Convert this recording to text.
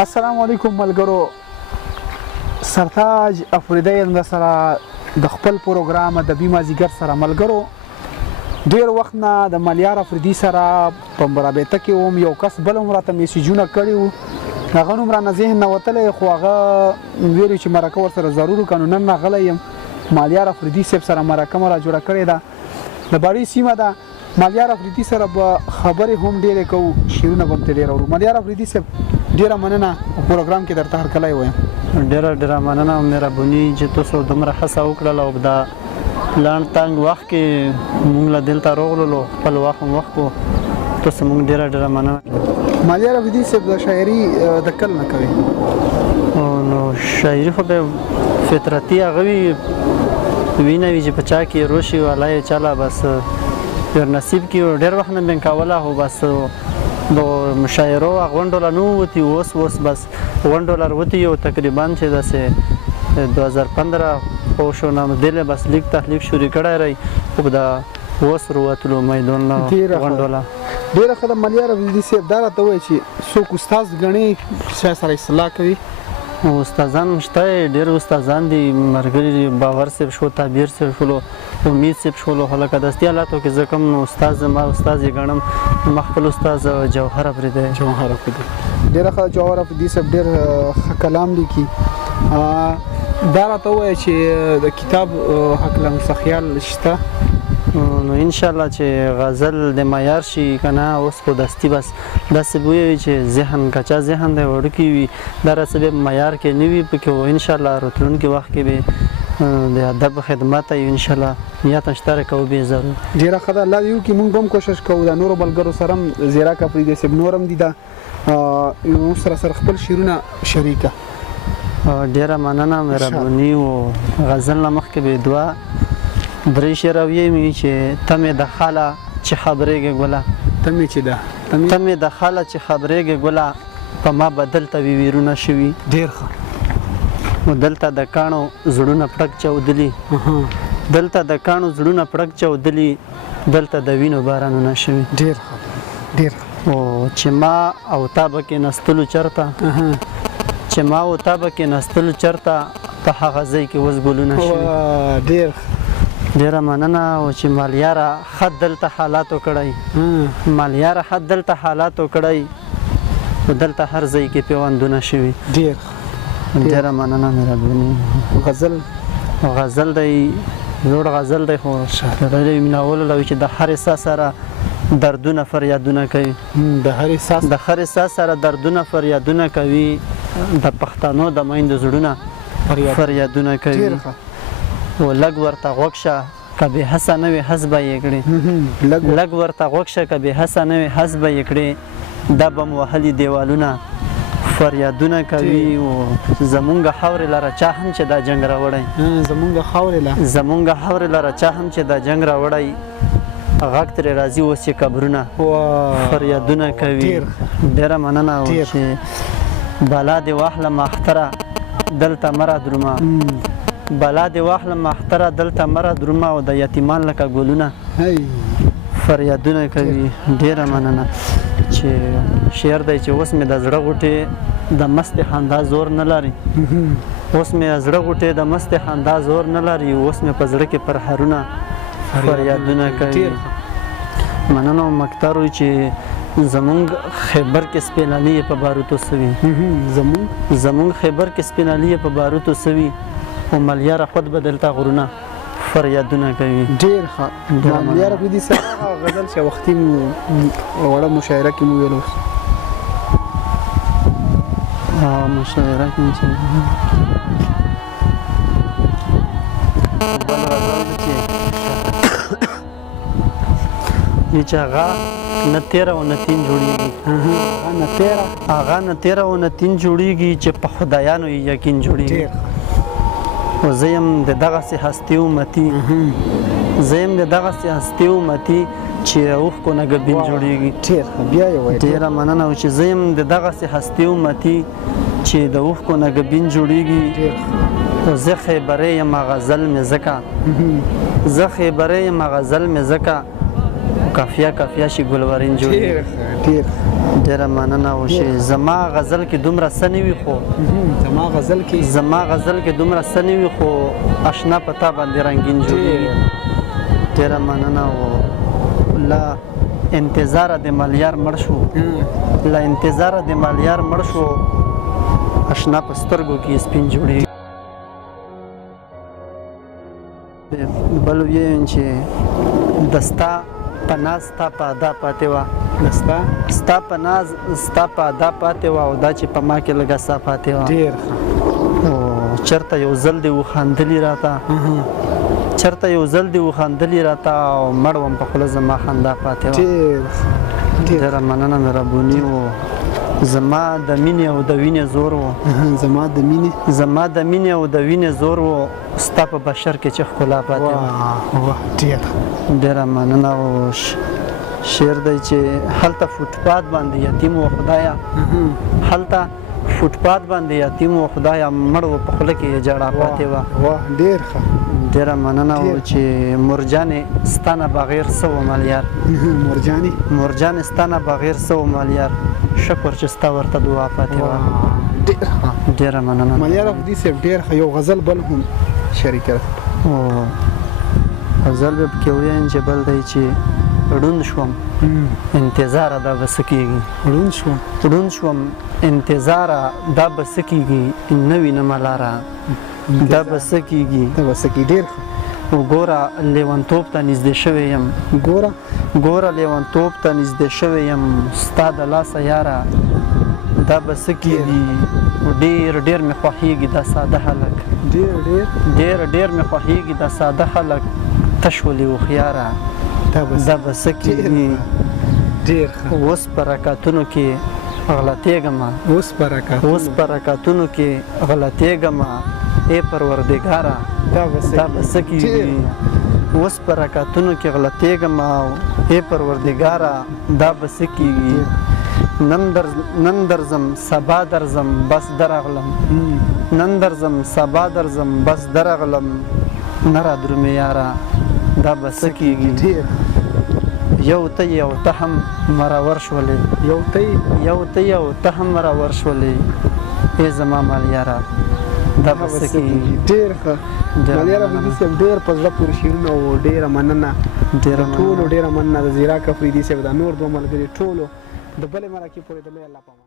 السلام علیکم ملګرو. سرتاج افریدی یم در سره د خپل پروګرام د مازدیګر سره ملګرو. ډېر وخت نه د ملیار افریدي سره په رابطه کې وم. یو کس بل هم راته میسیجونه کړي وو، هغه نوم رانه ذهن نه وتلی، خو هغه ویلي چې مرکه ورسره ضرور وکړو. نن راغلی یم ملیار افریدي صاحب سره مرکه مې را جوړه کړې ده. د باړې سیمه ده. ملیار افریدي سره به خبرې هم ډېرې کوو، شعرونه به هم ترې ډېر اورو. ملیار افریدي صاحب ډېره مننه په پروګرام کې درته هرکلی وایم. ډېره مننه او مهرباني چې تاسو دومره هڅه وکړله او دا لنډ تنګ وخت کې موږ له دلته راغللو، خپل وخت هم وخت کړو. تاسو موږ ډېره مننه. ملیار افریدي صاحب د شاعري د کله نه کوي؟ نو شاعري خو به فطرتي هغه وي، وینه وي چې په چا کې روشي والا یې چاله بس یو نصیب کې ډېر وخت نه بین کوله، خو بس د مشاعرو غونډو لا نه وتی. اوس بس غونډو لا وتی یو تقریبا چې داسې 2015 خو شو نام دله بس لیک تحلیق شروع کړی رہی خو دا اوس وروتلو میدان غونډو لا ډېره ښه ده. ملیار افریدي صاحب دا راته وایي چې څوک استاد ګڼي چې سره اصلاح کوي؟ استادان شته، ډېر استادان دي، ملګري باور صاحب شو، تعبیر صاحب شولو، امید صاحب شولو. هلکه دستي حالاتو کې زه کوم نو استاد زما استاد یې ګڼم ما خپل استاد جوهر افریدی. ډېره ښه. جوهر افریدي صاحب ډېر ښه کلام لیکي. دا راته ووایه چې د کتاب هکله مو څه خیال شته؟ نو انشاءالله چې غزل د معیار شي که نه، اوس خو دستي بس داسې بویوي چې ذهن کچا ذهن دی وړوکی وي، دا راسه به معیار کې نه وي پکې. و انشاءالله راتلونکي وخت کې به د ادب خدمت ای انشاءالله نیت شته کوو به ضرور. ډېره ښه ده. الله دې وکړي موږ به هم کوشش کوو د نورو ملګرو سره هم. زیراک افریدي صاحب نور هم دي دا سره خپل شعرونه شریکه. ډېره مننه مهرباني. و غزل نه مخکې به دوه درې شعر ویمې چې ته مې د خاله چې خبرېږې ګله، ته مې د خاله چې خبرېږې ګله، په ما به دلته ویرونه شوي. ډېر ښه. نو دلته د کاڼو زړونه پړک چاودلي، دلته د کاڼو زړونه پړک چاودلي، دلته د وینو بارانونه شوي. ډېر ښه. او چې ما او تا به کېناستلو چېرته، چې ما او تا به کېناستلو چېرته، په هغه ځای کې اوس ګلونه شوي. ډېره مننه. او چې مالیاره خط دلته حالاتو کړی، مالیاره خط دلته حالاتو کړی، او دلته هر ځای کې پیوندونه شوي. ډېره مننه مهرباني. غزل دی، زوړ غزل دی، خو میناولو لوي چې د هر احساس سره دردونه فریادونه کوي، د هر احساس سره دردونه فریادونه کوي، د پښتنو د میندو زړونه فریادونه کوي. و لږ ورته غوږ شه که بې هڅه نه وي هڅ به یې کړې، لږ ورته غوږ شه که بې هڅه نه وي هڅ به یې کړې، دا بم وهلي دیوالونه فریادونه کوي. و زمونږ خاورې لره چا هم چې دا جنګ راوړی، زمونږ خاورې لره چا هم چې دا جنګ راوړی، غږ ترې راځي اوس چې قبرونه فریادونه کوي. ډېره مننه. او چې بالا دې واخله ماختره دلته مه رادرومه، بالا دې واخله ماختره دلته مه رادرومه، او د یتیمان لکه ګلونه فریادونه کوي. ډېره مننه. چې شعر دی چې اوس مې د زړه غوټې د مستې خندا زور نه لري، اوس مې زړه غوټې د مستې خندا زور نه لري، اوس مې په زړه کې پرهرونه فریادونه کوي. مننه. او مکتر وي چې زمونږ خیبر کې سپینالي په باروتو سوي، زمونږ خیبر کې سپینالي په باروتو سوي، او ملیاره خود به دلته غرونه فریادونه کوي. ډېر ښه. ملیار افریدي صاحب غزل چې وختي وړه مشاعره کې مو ویلو، مشاعره کې بل غزل چې هغه نه تیره او نه تین جوړېږي، هغه نه تیره او نه تین جوړېږي، چې په خدایانو یې یقین جوړېږي. و زه یم د دغسې هستي امتي، زه یم د دغسې هستي امتي، چې اوښکو نه ګبین جوړېږي. ډېره مننه. او چې زه یم د دغسې هستي امتي، چې د اوښکو نه ګبین جوړېږي. و زه خیبرې یم غزل مې ځکه، زه خیبرې یم غزل مې ځکه، قافیه شي ګلورین جوړېږي. ډېره مننه وشي. زما غزل کې دومره څه نه وي خو زما غزل کې دومره څه نه وي خو اشنا په تا باندې رنګین جوړېږي. ډېره مننه و. له انتظاره د ملیار مړ شو له انتظاره د ملیار مړ شو اشنا په سترګو کې سپین جوړېږي. بل ویایم چې د ستا په ناز ستا په ادا پاتې وه ستا په ناز ستا په ادا پاتې وه او دا چې په ما کې لږه سا پاتې وه. چېرته یو ځل دې وخندلي راته چېرته یو ځل دې وخندلي راته او مړ وم په خوله زما خندا پاتې وه. ډېره مننه مهرباني و. زما د مینې او د وینې زور و زما د مینې او د وینې زور و ستا په بشر کې چې ښکلا پاتې وه. ډېره مننه و. شعر دی چې هلته فوټپات باندې یتیم و خدایه هلته فوټپات باندې یتیم و خدایه مړ و په خوله کې یې ژړا پاتې وه. ډېره مننه و چې مرجانې ستا نه بغیر څه وم الیار مرجانې ستا نه بغیر څه وم الیار شکر چې ستا ورته دعا پاتې وه. ډېره مننه ملیار افدي صاحب. ډېر ښه. یو غزل بل هم شریک غزل به پکې ووایم چې بل دی چې ړوند شوم انتظاره دا به څه کېږي ړوند شوم انتظاره دا به څه کېږي نه وینمه لاره دا به څه کېږي ډېر ښه. وګوره لیونتوب ته نږدې شوی یم ګوره لیونتوب ته نږدې شوی یم ستا د لاسه یاره دا به څه کېږي ډېر مې خوښېږي دا ساده هلک ډېر مې خوښېږي دا ساده هلک تش ولې هوښیاره دا به څه کېږي. اوس په رکعتونو کې غلطېږمه ای پروردګاره دا به څه کېږي. اوس په رکعتونو کې غلطېږمه ای پروردګاره دا به څه کېږي. نن درځم سبا درځم بس درغلم بس درغلم نه رادرومې یاره دا به څه کېږي. یو ته یې او ته هم مرور شولې ای زما ملیاره دا به څه کېږي. ډېر ښه. ملیار افریدي صاحب ډېر په زړه پورې شعرونه و. ډېره مننه ټولو. ډېره مننه د زیراک افریدي صاحب دا نور دوه ملګري ټولو د بلې مرکې پورې د لوی الله په امان.